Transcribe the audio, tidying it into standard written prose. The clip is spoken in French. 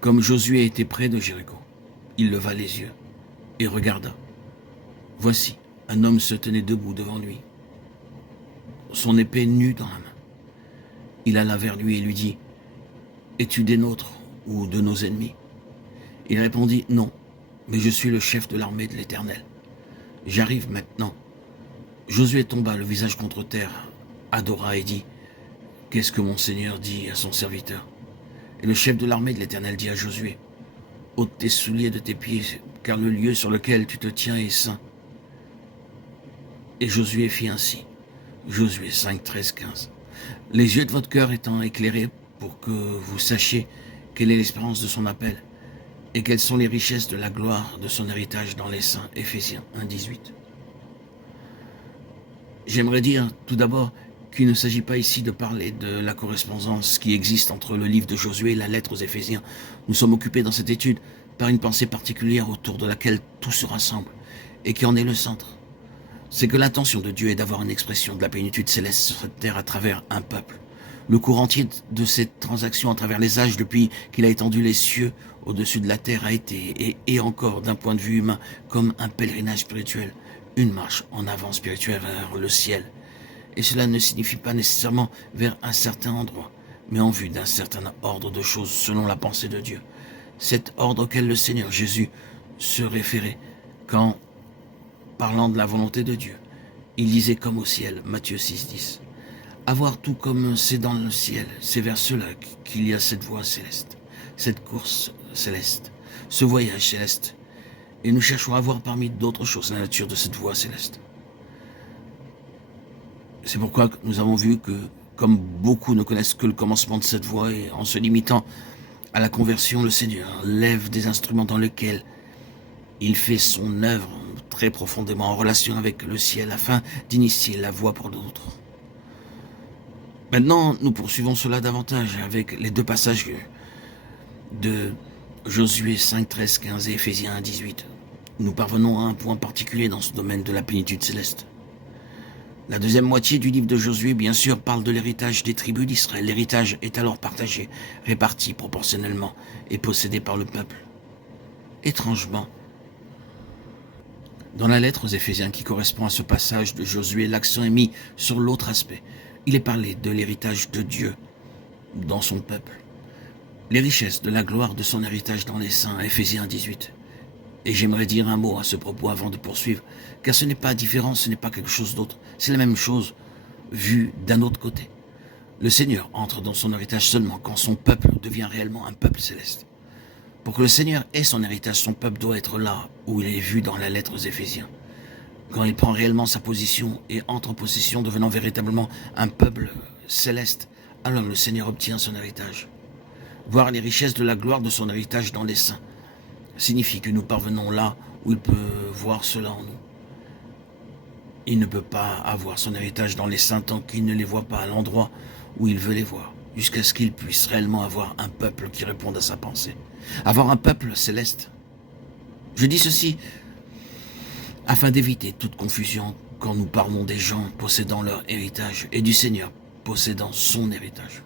Comme Josué était près de Jéricho, il leva les yeux et regarda. Voici, un homme se tenait debout devant lui, son épée nue dans la main. Il alla vers lui et lui dit, « Es-tu des nôtres ou de nos ennemis ?» Il répondit, « Non, mais je suis le chef de l'armée de l'Éternel. J'arrive maintenant. » Josué tomba le visage contre terre, adora et dit, « Qu'est-ce que mon Seigneur dit à son serviteur ?» Et le chef de l'armée de l'Éternel dit à Josué, « Ôte tes souliers de tes pieds, car le lieu sur lequel tu te tiens est saint. » Et Josué fit ainsi. Josué 5, 13, 15. Les yeux de votre cœur étant éclairés pour que vous sachiez quelle est l'espérance de son appel et quelles sont les richesses de la gloire de son héritage dans les saints. Éphésiens 1, 18. J'aimerais dire tout d'abord qu'il ne s'agit pas ici de parler de la correspondance qui existe entre le livre de Josué et la lettre aux Éphésiens. Nous sommes occupés dans cette étude par une pensée particulière autour de laquelle tout se rassemble et qui en est le centre. C'est que l'intention de Dieu est d'avoir une expression de la plénitude céleste sur cette terre à travers un peuple. Le cours entier de cette transaction à travers les âges depuis qu'il a étendu les cieux au-dessus de la terre a été et encore d'un point de vue humain comme un pèlerinage spirituel, une marche en avant spirituelle vers le ciel. Et cela ne signifie pas nécessairement vers un certain endroit, mais en vue d'un certain ordre de choses selon la pensée de Dieu. Cet ordre auquel le Seigneur Jésus se référait quand, parlant de la volonté de Dieu, il disait comme au ciel, Matthieu 6, 10. Avoir tout comme c'est dans le ciel, c'est vers cela qu'il y a cette voie céleste, cette course céleste, ce voyage céleste. Et nous cherchons à voir parmi d'autres choses la nature de cette voie céleste. C'est pourquoi nous avons vu que, comme beaucoup ne connaissent que le commencement de cette voie, et en se limitant à la conversion, le Seigneur lève des instruments dans lesquels il fait son œuvre très profondément en relation avec le ciel afin d'initier la voie pour d'autres. Maintenant, nous poursuivons cela davantage avec les deux passages de Josué 5, 13, 15 et Éphésiens 1, 18. Nous parvenons à un point particulier dans ce domaine de la plénitude céleste. La deuxième moitié du livre de Josué, bien sûr, parle de l'héritage des tribus d'Israël. L'héritage est alors partagé, réparti proportionnellement et possédé par le peuple. Étrangement, dans la lettre aux Éphésiens qui correspond à ce passage de Josué, l'accent est mis sur l'autre aspect. Il est parlé de l'héritage de Dieu dans son peuple. Les richesses de la gloire de son héritage dans les saints, Éphésiens 18. Et j'aimerais dire un mot à ce propos avant de poursuivre, car ce n'est pas différent, ce n'est pas quelque chose d'autre. C'est la même chose, vue d'un autre côté. Le Seigneur entre dans son héritage seulement quand son peuple devient réellement un peuple céleste. Pour que le Seigneur ait son héritage, son peuple doit être là où il est vu dans la lettre aux Éphésiens. Quand il prend réellement sa position et entre en possession, devenant véritablement un peuple céleste, alors le Seigneur obtient son héritage. Voir les richesses de la gloire de son héritage dans les saints signifie que nous parvenons là où il peut voir cela en nous. Il ne peut pas avoir son héritage dans les saints tant qu'il ne les voit pas à l'endroit où il veut les voir, jusqu'à ce qu'il puisse réellement avoir un peuple qui réponde à sa pensée. Avoir un peuple céleste. Je dis ceci afin d'éviter toute confusion quand nous parlons des gens possédant leur héritage et du Seigneur possédant son héritage.